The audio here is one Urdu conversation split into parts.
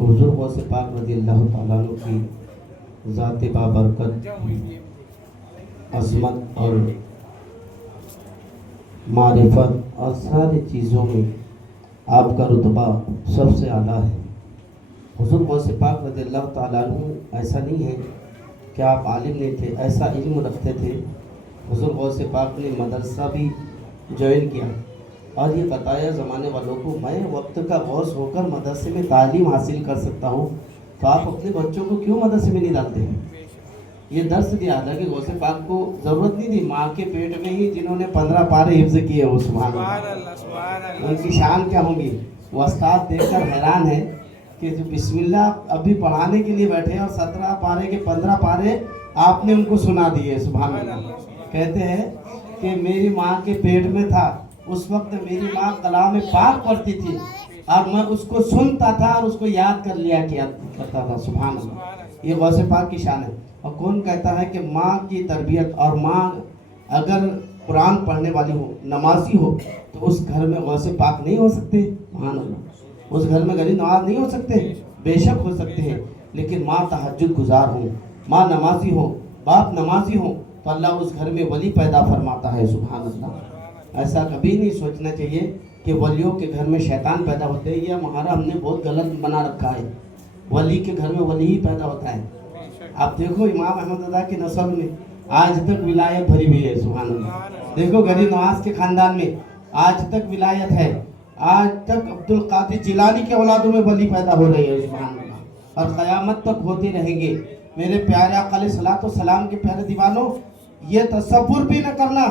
تو حضور غوث پاک رضی اللہ تعالیٰ عنہ کی ذات بابرکت، عظمت اور معرفت اور ساری چیزوں میں آپ کا رتبہ سب سے اعلیٰ ہے۔ حضور غوث پاک رضی اللہ تعالیٰ عنہ ایسا نہیں ہے کہ آپ عالم نہیں تھے، ایسا علم رکھتے تھے۔ حضور غوث پاک نے مدرسہ بھی جوائن کیا اور یہ بتایا زمانے والوں کو میں وقت کا غوث ہو کر مدرسے میں تعلیم حاصل کر سکتا ہوں، تو آپ اپنے بچوں کو کیوں مدرسے میں نہیں ڈالتے؟ یہ درس دیا تھا کہ غوث پاک کو ضرورت نہیں تھی، ماں کے پیٹ میں ہی جنہوں نے 15 پارے حفظ کیے وہ سبحان اللہ، ان کی شان کیا ہوگی۔ وہ استاد دیکھ کر حیران ہے کہ بسم اللہ ابھی پڑھانے کے لیے بیٹھے اور 17 پارے کے 15 پارے آپ نے ان کو سنا دیے سبحان اللہ۔ کہتے ہیں کہ میری ماں کے پیٹ میں تھا اس وقت میری ماں کلام پاک پڑھتی تھی اور میں اس کو سنتا تھا اور اس کو یاد کر لیا کرتا تھا سبحان اللہ۔ یہ غوث پاک کی شان ہے۔ اور کون کہتا ہے کہ ماں کی تربیت اور ماں اگر قرآن پڑھنے والی ہو، نمازی ہو، تو اس گھر میں غوث پاک نہیں ہو سکتے سبحان اللہ، اس گھر میں غریب نواز نہیں ہو سکتے، بے شک ہو سکتے ہیں، لیکن ماں تہجد گزار ہو، ماں نمازی ہو، باپ نمازی ہو، تو اللہ اس گھر میں ولی پیدا فرماتا ہے سبحان اللہ۔ ایسا کبھی نہیں سوچنا چاہیے کہ ولیوں کے گھر میں شیطان پیدا ہوتے ہیں، یہ ہمارا ہم نے بہت غلط بنا رکھا ہے۔ ولی کے گھر میں ولی ہی پیدا ہوتا ہے۔ آپ دیکھو امام احمد رضا کی نسل میں آج تک ولایت بھری ہوئی ہے سبحان اللہ۔ دیکھو غریب نواز کے خاندان میں آج تک ولایت ہے، آج تک عبد القادر جیلانی کے اولادوں میں ولی پیدا ہو رہی ہے سبحان اللہ، اور قیامت تک ہوتے رہیں گے۔ میرے پیارے آقا علیہ الصلوۃ والسلام کے پیارے دیوانوں، یہ تصور بھی نہ کرنا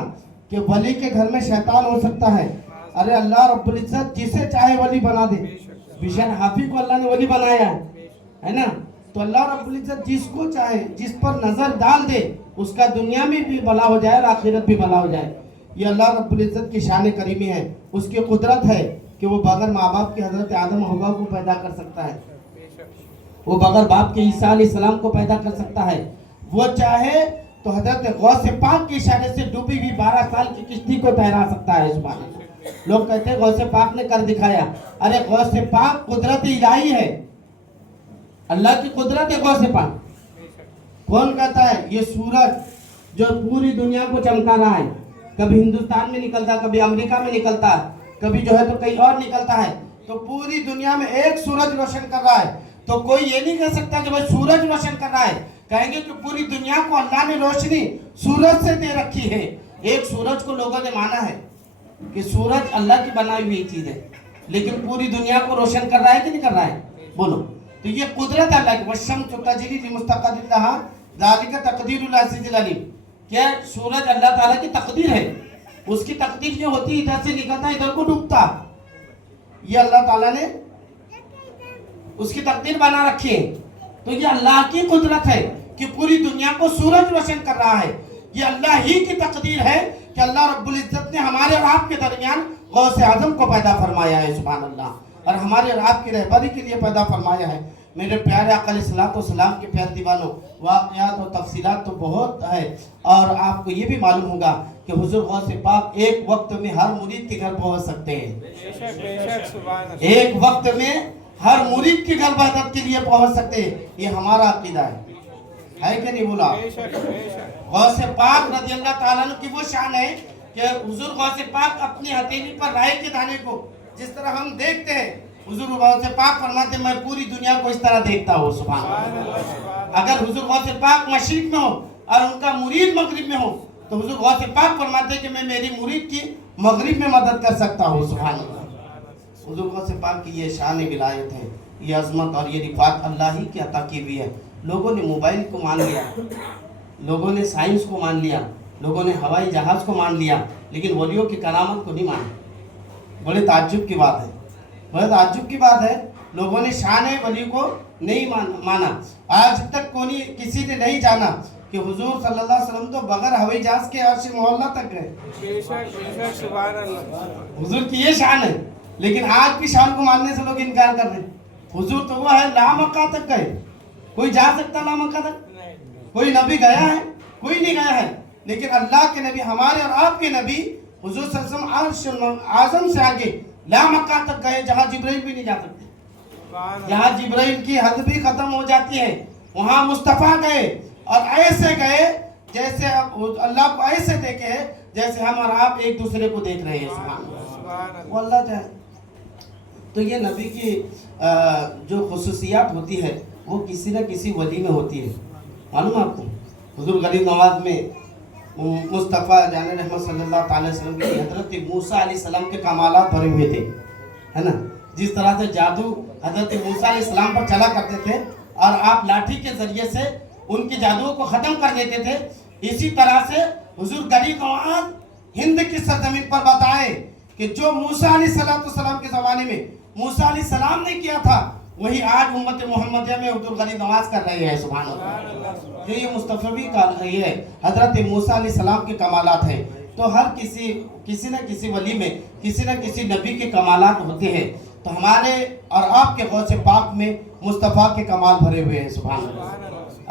کہ ولی کے گھر میں شیطان ہو سکتا ہے۔ ارے اللہ رب العزت جسے چاہے ولی بنا دے، بشن حافی کو اللہ نے ولی بنایا ہے نا، تو اللہ رب العزت جس کو چاہے، جس پر نظر ڈال دے، اس کا دنیا میں بھی بھلا ہو جائے اور آخرت بھی بھلا ہو جائے۔ یہ اللہ رب العزت کی شان کریمی ہے، اس کی قدرت ہے کہ وہ بغیر ماں باپ کے حضرت آدم و حوا کو پیدا کر سکتا ہے، وہ بغیر باپ کے عیسیٰ علیہ السلام کو پیدا کر سکتا ہے۔ وہ چاہے تو حضرت غوث پاک کے اشارے سے ڈوبی ہوئی 12 سال کی کشتی کو تیرا سکتا ہے سبحان اللہ۔ لوگ کہتے ہیں غوث پاک نے کر دکھایا، ارے غوث پاک قدرت الہی ہے، اللہ کی قدرت ہے غوث پاک۔ کون کہتا ہے یہ سورج جو پوری دنیا کو چمکا رہا ہے، کبھی ہندوستان میں نکلتا، کبھی امریکہ میں نکلتا، کبھی جو ہے تو کہیں اور نکلتا ہے، تو پوری دنیا میں ایک سورج روشن کر رہا ہے، تو کوئی یہ نہیں کہہ سکتا کہ بھائی سورج روشن کر رہا ہے، کہیں گے کہ پوری دنیا کو اللہ نے روشنی سورج سے دے رکھی ہے۔ ایک سورج کو لوگوں نے مانا ہے کہ سورج اللہ کی بنائی ہوئی چیز ہے، لیکن پوری دنیا کو روشن کر رہا ہے کہ نہیں کر رہا ہے؟ بولو، تو یہ قدرت اللہ کی، والشمس تجری لمستقر لہا ذالک تقدیر العزیز العلیم۔ کیا سورج اللہ تعالیٰ کی تقدیر ہے، اس کی تقدیر یہ ہوتی ادھر سے نکلتا ادھر کو ڈوبتا، یہ اللہ تعالیٰ نے اس کی تقدیر بنا رکھی ہے۔ تو یہ اللہ کی قدرت ہے کہ پوری دنیا کو سورج روشن کر رہا ہے، یہ اللہ ہی کی تقدیر ہے کہ اللہ رب العزت نے ہمارے اور آپ کے درمیان غوث اعظم کو پیدا فرمایا ہے سبحان اللہ، اور ہمارے اور آپ کی رہبری کے لیے پیدا فرمایا ہے۔ میرے پیارے آقا علیہ الصلوۃ والسلام کے پیارے دیوانوں، واقعات اور تفصیلات تو بہت ہے، اور آپ کو یہ بھی معلوم ہوگا کہ حضور غوث پاک ایک وقت میں ہر مرید کے گھر پہنچ سکتے ہیں، ایک وقت میں ہر مرید کے گھر عبادت کے لیے پہنچ سکتے ہیں۔ یہ ہمارا عقیدہ ہے کہ نہیں؟ بولا غوث پاک رضی اللہ تعالیٰ عنہ کی وہ شان ہے کہ حضور غوث پاک اپنی ہتھیلی پر رائے کے دانے کو جس طرح ہم دیکھتے ہیں، حضور غوث پاک فرماتے ہیں میں پوری دنیا کو اس طرح دیکھتا ہوں سبحان اللہ۔ اگر حضور غوث پاک مشرق میں ہو اور ان کا مرید مغرب میں ہو، تو حضور غوث پاک فرماتے ہیں کہ میں میری مرید کی مغرب میں مدد کر سکتا ہوں سبحان اللہ۔ حضور غوث پاک کی یہ شان ولایت ہے، یہ عظمت اور یہ رفعت اللہ ہی کی عطا کی ہوئی ہے۔ لوگوں نے موبائل کو مان لیا، لوگوں نے سائنس کو مان لیا، لوگوں نے ہوائی جہاز کو مان لیا، لیکن ولیوں کی کرامت کو نہیں مانا۔ بڑے تعجب کی بات ہے، بڑے تعجب کی بات ہے، لوگوں نے شان ولی کو نہیں مانا۔ آج تک کسی نے نہیں جانا کہ حضور صلی اللہ علیہ وسلم تو بغیر ہوائی جہاز کے عرش معلیٰ تک گئے، حضور کی یہ شان ہے، لیکن آج بھی شان کو ماننے سے لوگ انکار کر رہے ہیں۔ حضور تو وہ ہے لامکہ تک گئے، کوئی جا سکتا لامکہ تک؟ کوئی نبی گیا ہے؟ کوئی نہیں گیا ہے، لیکن اللہ کے نبی، ہمارے اور آپ کے نبی حضور صلی اللہ علیہ وسلم عرش اعظم سے آگے لامکہ تک گئے، جہاں جبرائیل بھی نہیں جا سکتے۔ جہاں جبرائیل کی حد بھی ختم ہو جاتی ہے وہاں مصطفیٰ گئے اور ایسے گئے جیسے اللہ کو ایسے دیکھے جیسے ہم اور آپ ایک دوسرے کو دیکھ رہے ہیں. سبحان اللہ. وہ اللہ چاہے تو یہ نبی کی جو خصوصیات ہوتی ہے وہ کسی نہ کسی ولی میں ہوتی ہے. معلوم آپ کو حضور غریب نواز میں مصطفیٰ جان رحمت صلی اللہ تعالی وسلم کی حضرت موسیٰ علیہ السلام کے کمالات بھرے ہوئے تھے ہے نا. جس طرح سے جادو حضرت موسیٰ علیہ السلام پر چلا کرتے تھے اور آپ لاٹھی کے ذریعے سے ان کے جادوؤں کو ختم کر دیتے تھے, اسی طرح سے حضور غریب نواز ہند کی سرزمین پر بتائے کہ جو موسیٰ علیہ السلام کے زمانے میں موسیٰ علیہ السلام نے کیا تھا وہی آج امت محمدیہ میں حضور غریب نواز کر رہے ہیں. سبحان اللہ. کہ یہ مصطفی کا یہ حضرت موسیٰ علیہ السلام کے کمالات ہیں. تو ہر کسی نہ کسی ولی میں کسی نہ کسی نبی کے کمالات ہوتے ہیں. تو ہمارے اور آپ کے غوث پاک میں مصطفیٰ کے کمال بھرے ہوئے ہیں. سبحان اللہ.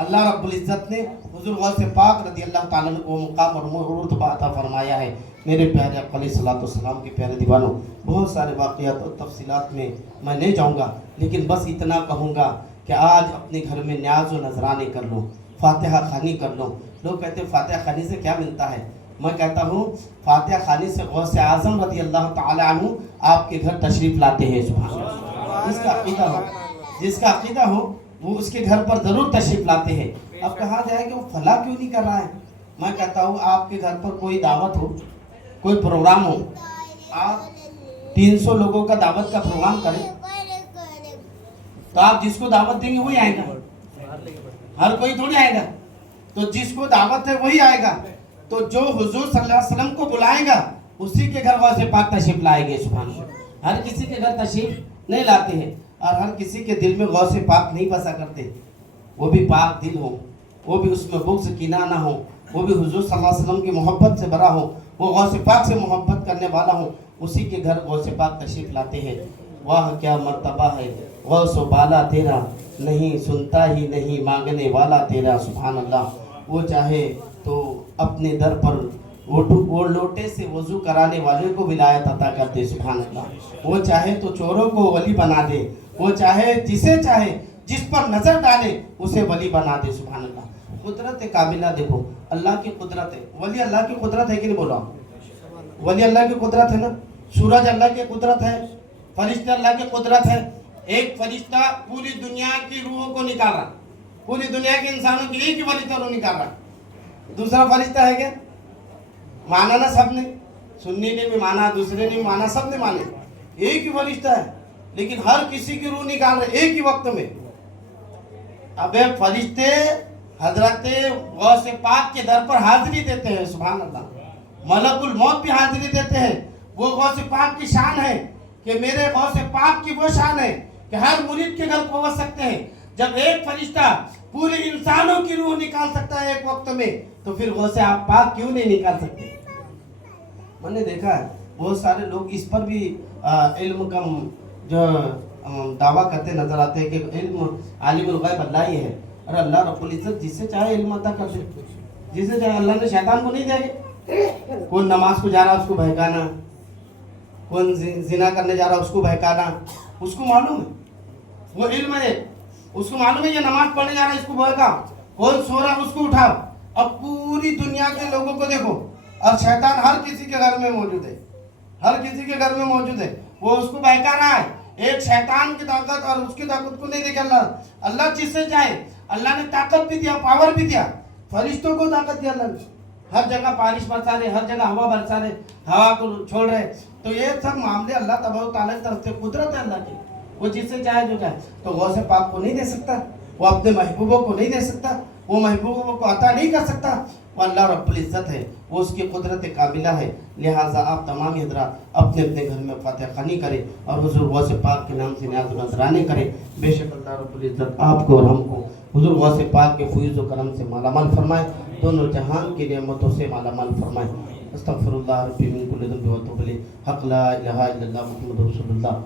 اللہ رب العزت نے حضور غوث پاک رضی اللہ تعالیٰ عنہ کو مقام اور رتبہ عطا فرمایا ہے. میرے پیارے آقا علیہ السلام کے پیارے دیوانوں, بہت سارے واقعات اور تفصیلات میں نہیں جاؤں گا, لیکن بس اتنا کہوں گا کہ آج اپنے گھر میں نیاز و نذرانے کر لو, فاتحہ خوانی کر لو. لوگ کہتے ہیں فاتحہ خوانی سے کیا ملتا ہے؟ میں کہتا ہوں فاتحہ خوانی سے غوث اعظم رضی اللہ تعالی عنہ آپ کے گھر تشریف لاتے ہیں. سبحان اللہ. جس کا عقیدہ ہو وہ اس کے گھر پر ضرور تشریف لاتے ہیں. اب کہا جائے کہ وہ فلاں کیوں نہیں کر رہا ہے؟ میں کہتا ہوں آپ کے گھر پر کوئی دعوت ہو, کوئی پروگرام ہو, آپ 300 لوگوں کا دعوت کا پروگرام کریں تو آپ جس کو دعوت دیں گے وہی آئے گا, ہر کوئی تھوڑی آئے گا. تو جس کو دعوت ہے وہی آئے گا. تو جو حضور صلی اللہ علیہ وسلم کو بلائے گا اسی کے گھر غوث پاک تشریف لائیں گے. سبحان اللہ. ہر کسی کے گھر تشریف نہیں لاتے ہیں اور ہر کسی کے دل میں غوث پاک نہیں بسا کرتے. وہ بھی پاک دل ہو, وہ بھی اس میں بغض کینہ نہ ہو, وہ بھی حضور صلی اللہ علیہ وسلم کی محبت سے بھرا ہو, وہ غوث پاک سے محبت کرنے والا ہو, اسی کے گھر غوث پاک تشریف لاتے ہیں. واہ کیا مرتبہ ہے غوث و بالا تیرا, نہیں سنتا ہی نہیں مانگنے والا تیرا. سبحان اللہ. وہ چاہے تو اپنے در پر وہ لوٹے سے وضو کرانے والے کو ولایت عطا کر دے. سبحان اللہ. وہ چاہے تو چوروں کو ولی بنا دے, وہ چاہے جسے چاہے جس پر نظر ڈالے اسے ولی بنا دے. سبحان اللہ. قدرت کاملہ دیکھو, اللہ کی قدرت ہے. ولی اللہ کی قدرت ہے کہ نہیں بولا؟ ولی اللہ کی قدرت ہے نا. سورج اللہ کی قدرت ہے, فرشتہ اللہ کی قدرت ہے. ایک فرشتہ پوری دنیا کی روحوں کو نکال رہا, پوری دنیا کے انسانوں کی ایک ہی فرشتہ روح نکال رہا. دوسرا فرشتہ ہے کیا؟ مانا نا سب نے, سنی نے بھی مانا, دوسرے نے بھی مانا, سب نے مانے. ایک ہی فرشتہ ہے لیکن ہر کسی کی روح نکال رہے ایک ہی وقت میں. اب فرشتے حضرت غوث پاک کے در پر حاضری دیتے ہیں. سبحان اللہ. ملک الموت بھی حاضری دیتے ہیں. وہ غوث پاک کی شان ہے کہ میرے غوث پاک کی وہ شان ہے کہ ہر مرید کے گھر پہنچ سکتے ہیں. جب ایک فرشتہ پورے انسانوں کی روح نکال سکتا ہے ایک وقت میں, تو پھر غوث پاک کیوں نہیں نکال سکتے؟ میں نے دیکھا ہے بہت سارے لوگ اس پر بھی علم کا جو دعویٰ کرتے نظر آتے ہیں کہ علم عالم الغیب اللہ ہی ہے. اور اللہ رب العزت جسے چاہے علم عطا کر دے, جسے چاہے. اللہ نے شیطان کو نہیں دیا کہ کون نماز کو جا رہا اس کو بہکانا, کون زنا کرنے جا رہا اس کو بہکانا. اس کو معلوم ہے, وہ علم ہے, اس کو معلوم ہے یہ نماز پڑھنے جا رہا ہے اس کو بہکا, کون سو رہا اس کو اٹھاؤ. اب پوری دنیا کے لوگوں کو دیکھو اور شیطان ہر کسی کے گھر میں موجود ہے, ہر کسی کے گھر میں موجود ہے. وہ اس کو بہکا رہا ہے. ایک شیطان کی طاقت اور اس کی طاقت کو نہیں دیکھا اللہ جس سے چاہے. اللہ نے طاقت بھی دیا, پاور بھی دیا. فرشتوں کو طاقت دیا اللہ نے, ہر جگہ بارش برسا رہے, ہر جگہ ہوا برسا رہے, ہوا کو چھوڑ رہے. تو یہ سب معاملے اللہ تبارک و تعالیٰ کی طرف سے قدرت ہے اللہ کی. وہ جس سے چاہے جو چاہے. تو غوث پاک کو نہیں دے سکتا, وہ اپنے محبوبوں کو نہیں دے سکتا, وہ محبوبوں کو عطا نہیں کر سکتا. وہ اللہ رب العزت ہے, وہ اس کی قدرت کاملہ ہے. لہٰذا آپ تمام حضرات اپنے اپنے گھر میں فاتحہ خوانی کریں اور حضور غوث پاک کے نام سے نیاز و نذرانے کریں. بے شک اللہ رب العزت آپ کو اور ہم کو حضور غوث پاک کے فیض و کرم سے مالا مال فرمائے, دونوں جہان کی نعمتوں سے مالا مال فرمائے. استغفر اللہ ربی من کل ذنب و اتوب الیہ. حق لا الہ الا اللہ محمد رسول اللہ.